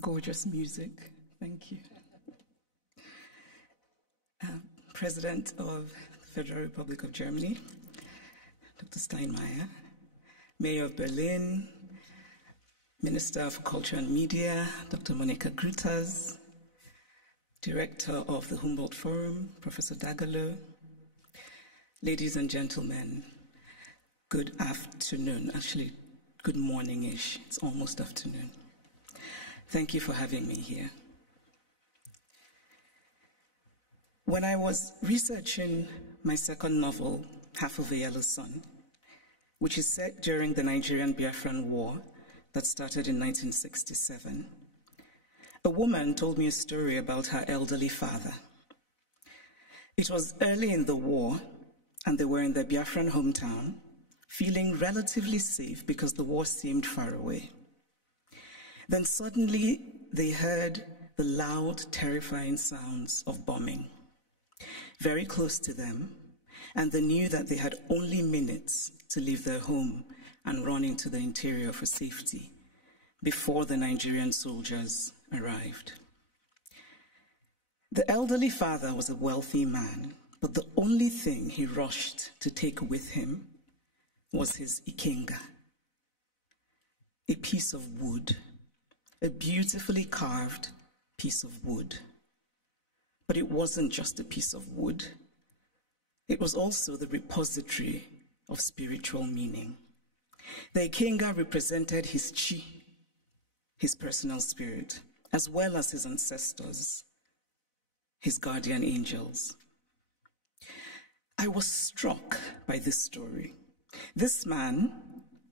Gorgeous music, thank you. President of the Federal Republic of Germany, Dr. Steinmeier, Mayor of Berlin, Minister of Culture and Media, Dr. Monica Grütters, Director of the Humboldt Forum, Professor Dagalo, ladies and gentlemen, good afternoon, actually good morning-ish, it's almost afternoon. Thank you for having me here. When I was researching my second novel, Half of a Yellow Sun, which is set during the Nigerian Biafran War that started in 1967, a woman told me a story about her elderly father. It was early in the war, and they were in their Biafran hometown, feeling relatively safe because the war seemed far away. Then suddenly they heard the loud, terrifying sounds of bombing very close to them, and they knew that they had only minutes to leave their home and run into the interior for safety before the Nigerian soldiers arrived. The elderly father was a wealthy man, but the only thing he rushed to take with him was his ikenga, a piece of wood, a beautifully carved piece of wood. But it wasn't just a piece of wood. It was also the repository of spiritual meaning. The ikenga represented his chi, his personal spirit, as well as his ancestors, his guardian angels. I was struck by this story. This man,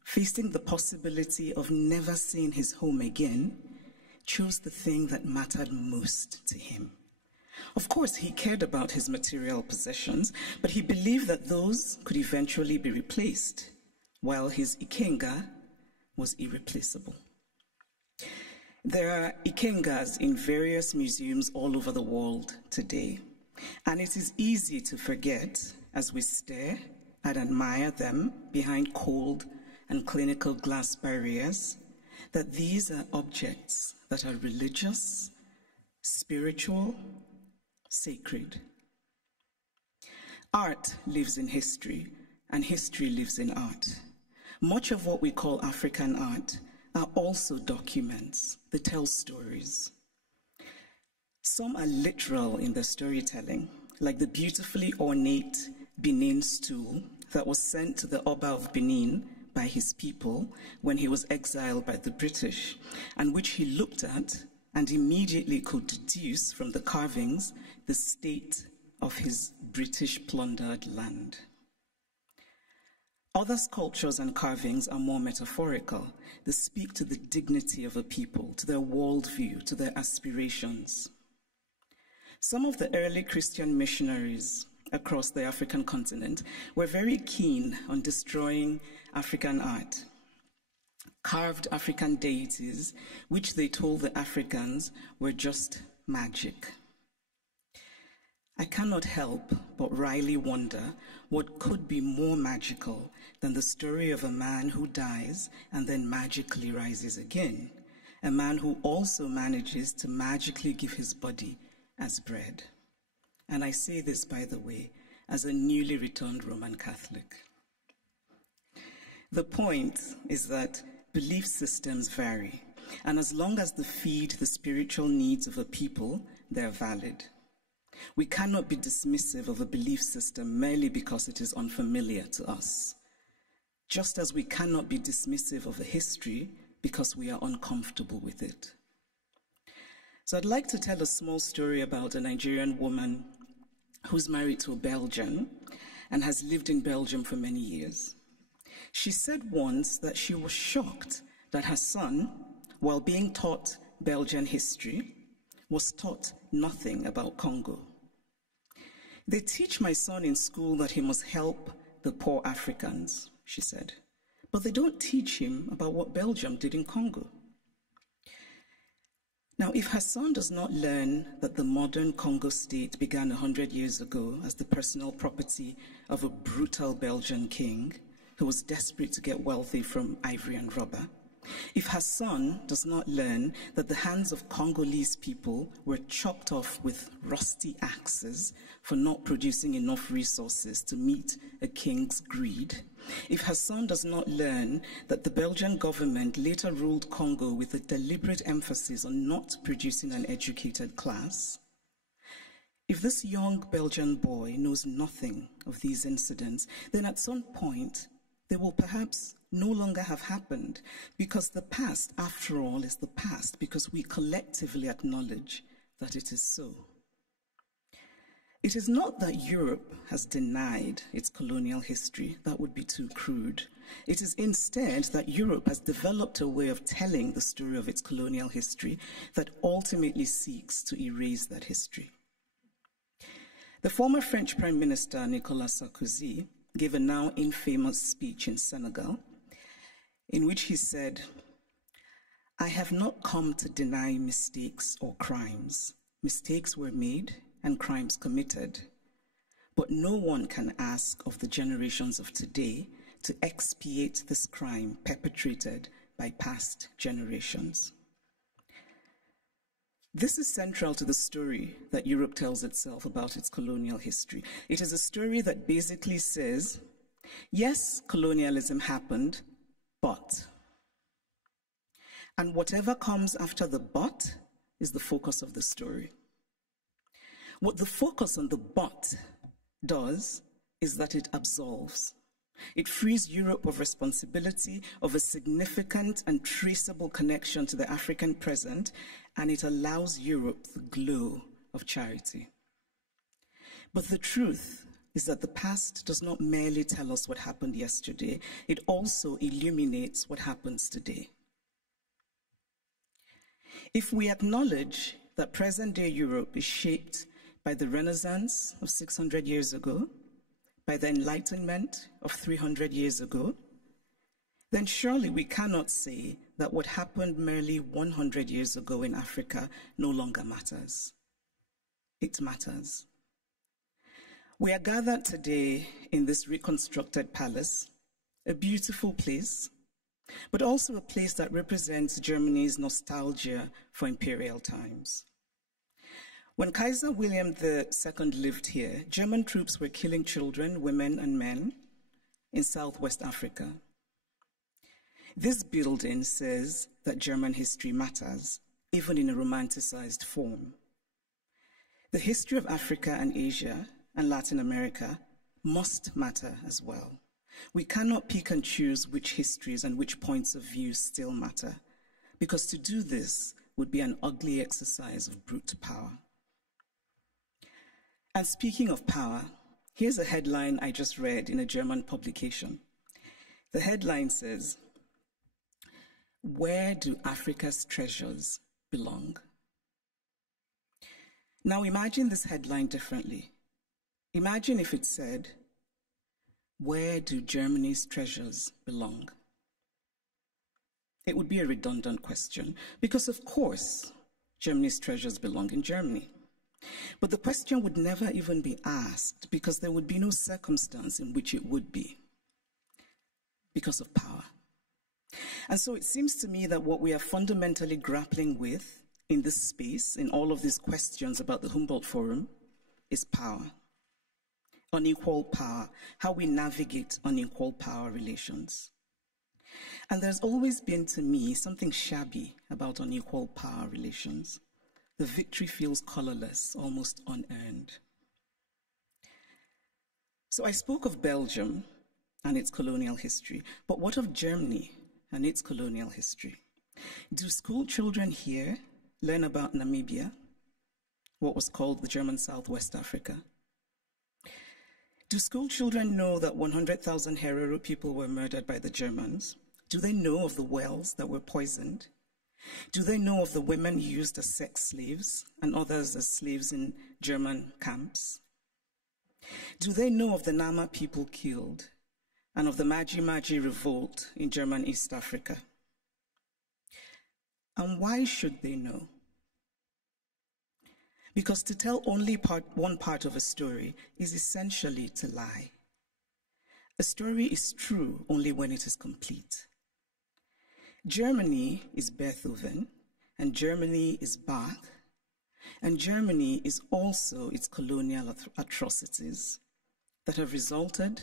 facing the possibility of never seeing his home again, chose the thing that mattered most to him. Of course, he cared about his material possessions, but he believed that those could eventually be replaced, while his ikenga was irreplaceable. There are ikengas in various museums all over the world today, and it is easy to forget as we stare and admire them behind cold and clinical glass barriers that these are objects that are religious, spiritual, sacred. Art lives in history, and history lives in art. Much of what we call African art are also documents that tell stories. Some are literal in their storytelling, like the beautifully ornate Benin stool that was sent to the Oba of Benin by his people when he was exiled by the British, and which he looked at and immediately could deduce from the carvings the state of his British plundered land. Other sculptures and carvings are more metaphorical. They speak to the dignity of a people, to their worldview, to their aspirations. Some of the early Christian missionaries across the African continent were very keen on destroying African art. Carved African deities, which they told the Africans were just magic. I cannot help but wryly wonder what could be more magical than the story of a man who dies and then magically rises again, a man who also manages to magically give his body as bread. And I say this, by the way, as a newly returned Roman Catholic. The point is that belief systems vary, and as long as they feed the spiritual needs of a people, they're valid. We cannot be dismissive of a belief system merely because it is unfamiliar to us, just as we cannot be dismissive of a history because we are uncomfortable with it. So I'd like to tell a small story about a Nigerian woman who's married to a Belgian and has lived in Belgium for many years. She said once that she was shocked that her son, while being taught Belgian history, was taught nothing about Congo. They teach my son in school that he must help the poor Africans, she said, but they don't teach him about what Belgium did in Congo. Now, if her son does not learn that the modern Congo state began 100 years ago as the personal property of a brutal Belgian king who was desperate to get wealthy from ivory and rubber, if her son does not learn that the hands of Congolese people were chopped off with rusty axes for not producing enough resources to meet a king's greed, if her son does not learn that the Belgian government later ruled Congo with a deliberate emphasis on not producing an educated class, if this young Belgian boy knows nothing of these incidents, then at some point they will perhaps no longer have happened, because the past, after all, is the past, because we collectively acknowledge that it is so. It is not that Europe has denied its colonial history. That would be too crude. It is instead that Europe has developed a way of telling the story of its colonial history that ultimately seeks to erase that history. The former French Prime Minister, Nicolas Sarkozy, gave a now infamous speech in Senegal, in which he said, "I have not come to deny mistakes or crimes. Mistakes were made and crimes committed, but no one can ask of the generations of today to expiate this crime perpetrated by past generations." This is central to the story that Europe tells itself about its colonial history. It is a story that basically says, yes, colonialism happened, but. And whatever comes after the but is the focus of the story. What the focus on the but does is that it absolves. It frees Europe of responsibility, of a significant and traceable connection to the African present, and it allows Europe the glow of charity. But the truth is that the past does not merely tell us what happened yesterday, it also illuminates what happens today. If we acknowledge that present-day Europe is shaped by the Renaissance of 600 years ago, by the Enlightenment of 300 years ago, then surely we cannot say that what happened merely 100 years ago in Africa no longer matters. It matters. We are gathered today in this reconstructed palace, a beautiful place, but also a place that represents Germany's nostalgia for imperial times. When Kaiser William II lived here, German troops were killing children, women, and men in Southwest Africa. This building says that German history matters, even in a romanticized form. The history of Africa and Asia and Latin America must matter as well. We cannot pick and choose which histories and which points of view still matter, because to do this would be an ugly exercise of brute power. And speaking of power, here's a headline I just read in a German publication. The headline says, "Where do Africa's treasures belong?" Now imagine this headline differently. Imagine if it said, "Where do Germany's treasures belong?" It would be a redundant question, because of course, Germany's treasures belong in Germany. But the question would never even be asked, because there would be no circumstance in which it would be, because of power. And so it seems to me that what we are fundamentally grappling with in this space, in all of these questions about the Humboldt Forum, is power. Unequal power, how we navigate unequal power relations. And there's always been, to me, something shabby about unequal power relations. The victory feels colorless, almost unearned. So I spoke of Belgium and its colonial history, but what of Germany and its colonial history? Do school children here learn about Namibia, what was called the German Southwest Africa? Do school children know that 100,000 Herero people were murdered by the Germans? Do they know of the wells that were poisoned? Do they know of the women used as sex slaves and others as slaves in German camps? Do they know of the Nama people killed and of the Maji Maji revolt in German East Africa? And why should they know? Because to tell only one part of a story is essentially to lie. A story is true only when it is complete. Germany is Beethoven, and Germany is Bach, and Germany is also its colonial atrocities that have resulted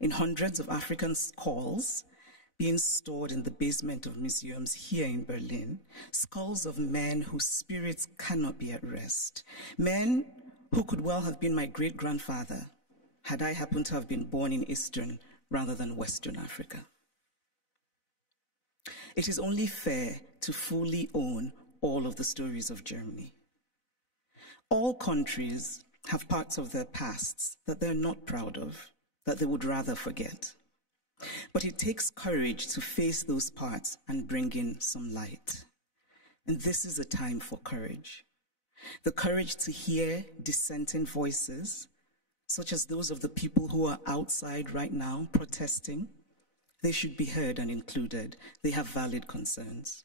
in hundreds of African skulls being stored in the basement of museums here in Berlin, skulls of men whose spirits cannot be at rest, men who could well have been my great-grandfather had I happened to have been born in Eastern rather than Western Africa. It is only fair to fully own all of the stories of Germany. All countries have parts of their pasts that they're not proud of, that they would rather forget. But it takes courage to face those parts and bring in some light. And this is a time for courage. The courage to hear dissenting voices, such as those of the people who are outside right now protesting. They should be heard and included. They have valid concerns.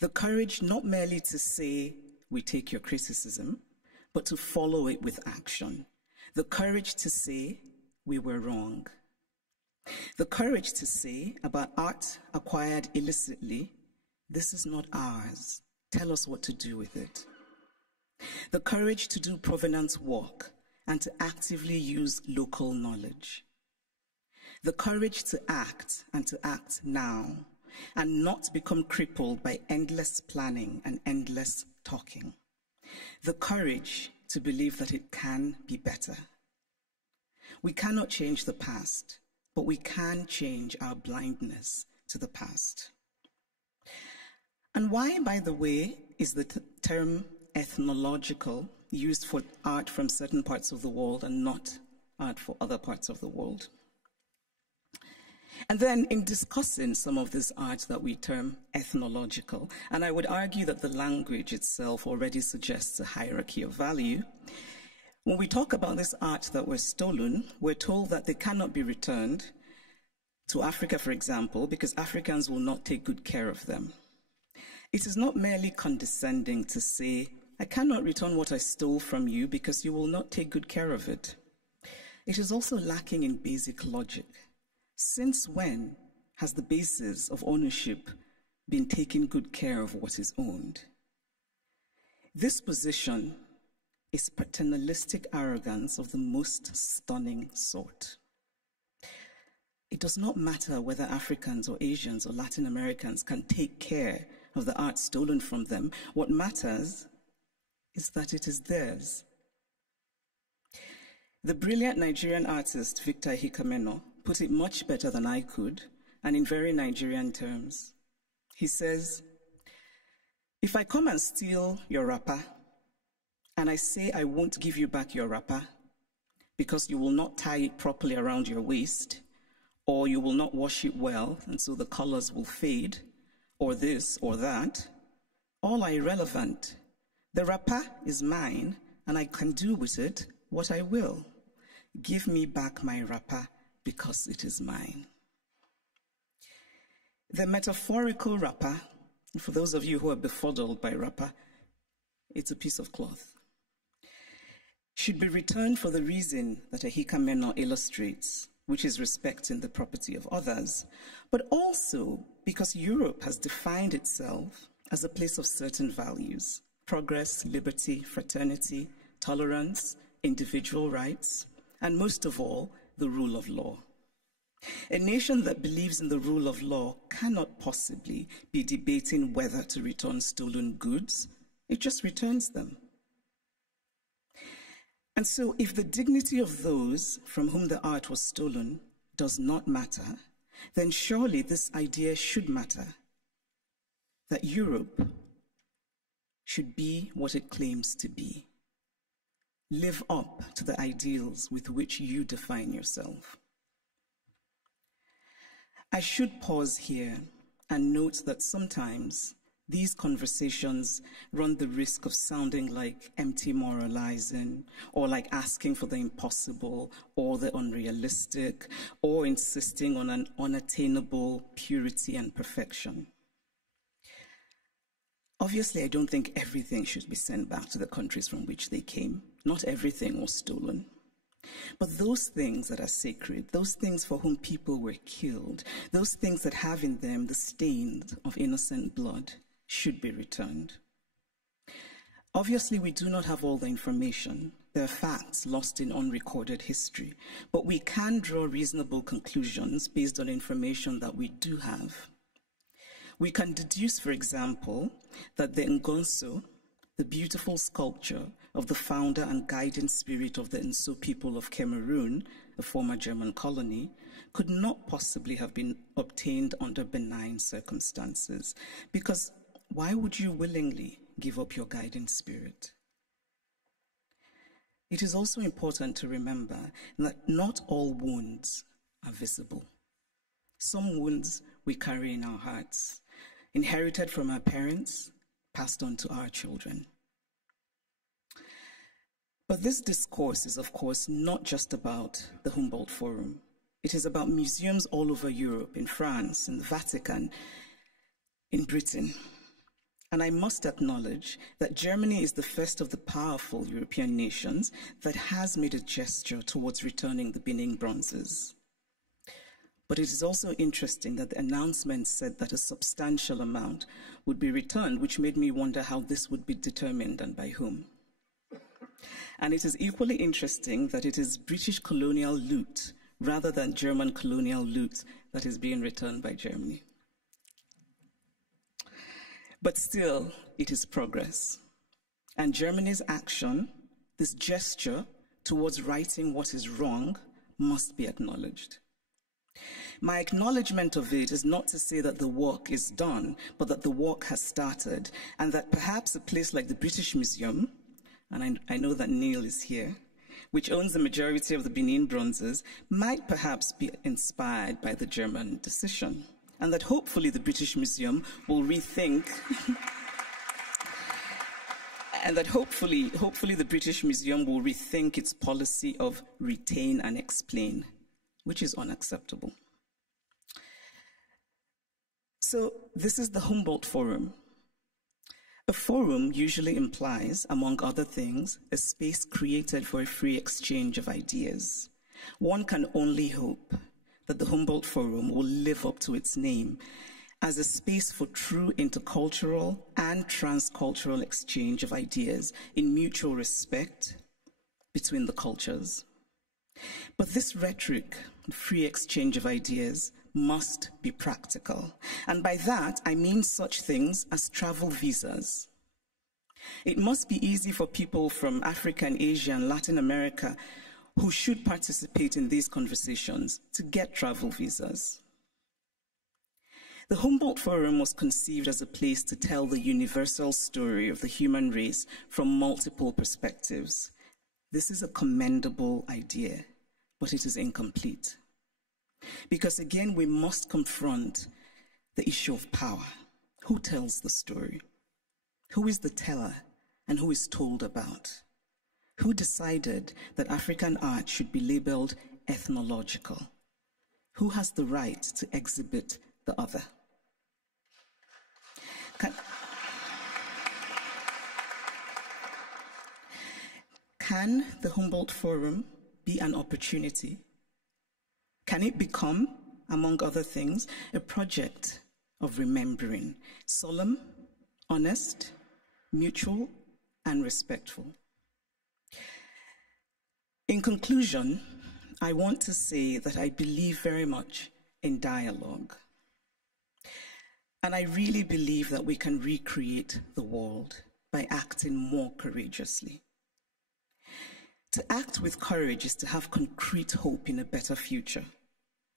The courage not merely to say, we take your criticism, but to follow it with action. The courage to say, we were wrong. The courage to say about art acquired illicitly, this is not ours. Tell us what to do with it. The courage to do provenance work and to actively use local knowledge. The courage to act and to act now and not become crippled by endless planning and endless talking. The courage to believe that it can be better. We cannot change the past, but we can change our blindness to the past. And why, by the way, is the term ethnological used for art from certain parts of the world and not art for other parts of the world? And then in discussing some of this art that we term ethnological, and I would argue that the language itself already suggests a hierarchy of value, when we talk about this art that was stolen, we're told that they cannot be returned to Africa, for example, because Africans will not take good care of them. It is not merely condescending to say, I cannot return what I stole from you because you will not take good care of it. It is also lacking in basic logic. Since when has the basis of ownership been taking good care of what is owned? This position is paternalistic arrogance of the most stunning sort. It does not matter whether Africans or Asians or Latin Americans can take care of the art stolen from them. What matters is that it is theirs. The brilliant Nigerian artist Victor Hikameno put it much better than I could, and in very Nigerian terms. He says, if I come and steal your wrapper, and I say I won't give you back your wrapper because you will not tie it properly around your waist, or you will not wash it well, and so the colors will fade, or this or that, all are irrelevant. The wrapper is mine, and I can do with it what I will. Give me back my wrapper because it is mine. The metaphorical wrapper, for those of you who are befuddled by wrapper, it's a piece of cloth, should be returned for the reason that Hikameno illustrates, which is respecting the property of others, but also because Europe has defined itself as a place of certain values: progress, liberty, fraternity, tolerance, individual rights, and most of all, the rule of law. A nation that believes in the rule of law cannot possibly be debating whether to return stolen goods. It just returns them. And so if the dignity of those from whom the art was stolen does not matter, then surely this idea should matter, that Europe should be what it claims to be. Live up to the ideals with which you define yourself. I should pause here and note that sometimes these conversations run the risk of sounding like empty moralizing, or like asking for the impossible or the unrealistic, or insisting on an unattainable purity and perfection. Obviously, I don't think everything should be sent back to the countries from which they came. Not everything was stolen. But those things that are sacred, those things for whom people were killed, those things that have in them the stains of innocent blood, should be returned. Obviously, we do not have all the information. There are facts lost in unrecorded history, but we can draw reasonable conclusions based on information that we do have. We can deduce, for example, that the Ngonso, the beautiful sculpture of the founder and guiding spirit of the Nso people of Cameroon, a former German colony, could not possibly have been obtained under benign circumstances, because why would you willingly give up your guiding spirit? It is also important to remember that not all wounds are visible. Some wounds we carry in our hearts, inherited from our parents, passed on to our children. But this discourse is, of course, not just about the Humboldt Forum. It is about museums all over Europe, in France, in the Vatican, in Britain. And I must acknowledge that Germany is the first of the powerful European nations that has made a gesture towards returning the Benin bronzes. But it is also interesting that the announcement said that a substantial amount would be returned, which made me wonder how this would be determined and by whom. And it is equally interesting that it is British colonial loot rather than German colonial loot that is being returned by Germany. But still, it is progress. And Germany's action, this gesture towards righting what is wrong, must be acknowledged. My acknowledgement of it is not to say that the work is done, but that the work has started, and that perhaps a place like the British Museum, and I know that Neil is here, which owns the majority of the Benin bronzes, might perhaps be inspired by the German decision, and that hopefully the British Museum will rethink and that hopefully the British Museum will rethink its policy of retain and explain, which is unacceptable. So this is the Humboldt Forum. A forum usually implies, among other things, a space created for a free exchange of ideas. One can only hope that the Humboldt Forum will live up to its name as a space for true intercultural and transcultural exchange of ideas in mutual respect between the cultures. But this rhetoric, free exchange of ideas, must be practical. And by that, I mean such things as travel visas. It must be easy for people from Africa and Asia and Latin America who should participate in these conversations to get travel visas. The Humboldt Forum was conceived as a place to tell the universal story of the human race from multiple perspectives. This is a commendable idea, but it is incomplete. Because again, we must confront the issue of power. Who tells the story? Who is the teller and who is told about? Who decided that African art should be labeled ethnological? Who has the right to exhibit the other? Can the Humboldt Forum be an opportunity? Can it become, among other things, a project of remembering, solemn, honest, mutual, and respectful? In conclusion, I want to say that I believe very much in dialogue. And I really believe that we can recreate the world by acting more courageously. To act with courage is to have concrete hope in a better future.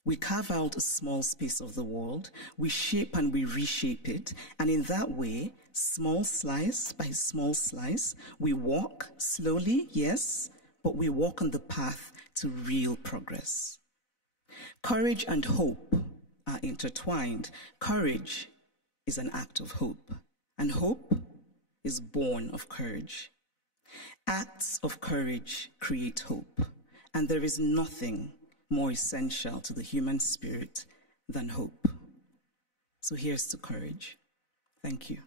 We carve out a small space of the world, we shape and we reshape it, and in that way, small slice by small slice, we walk slowly, yes, but we walk on the path to real progress. Courage and hope are intertwined. Courage is an act of hope, and hope is born of courage. Acts of courage create hope, and there is nothing more essential to the human spirit than hope. So here's to courage. Thank you.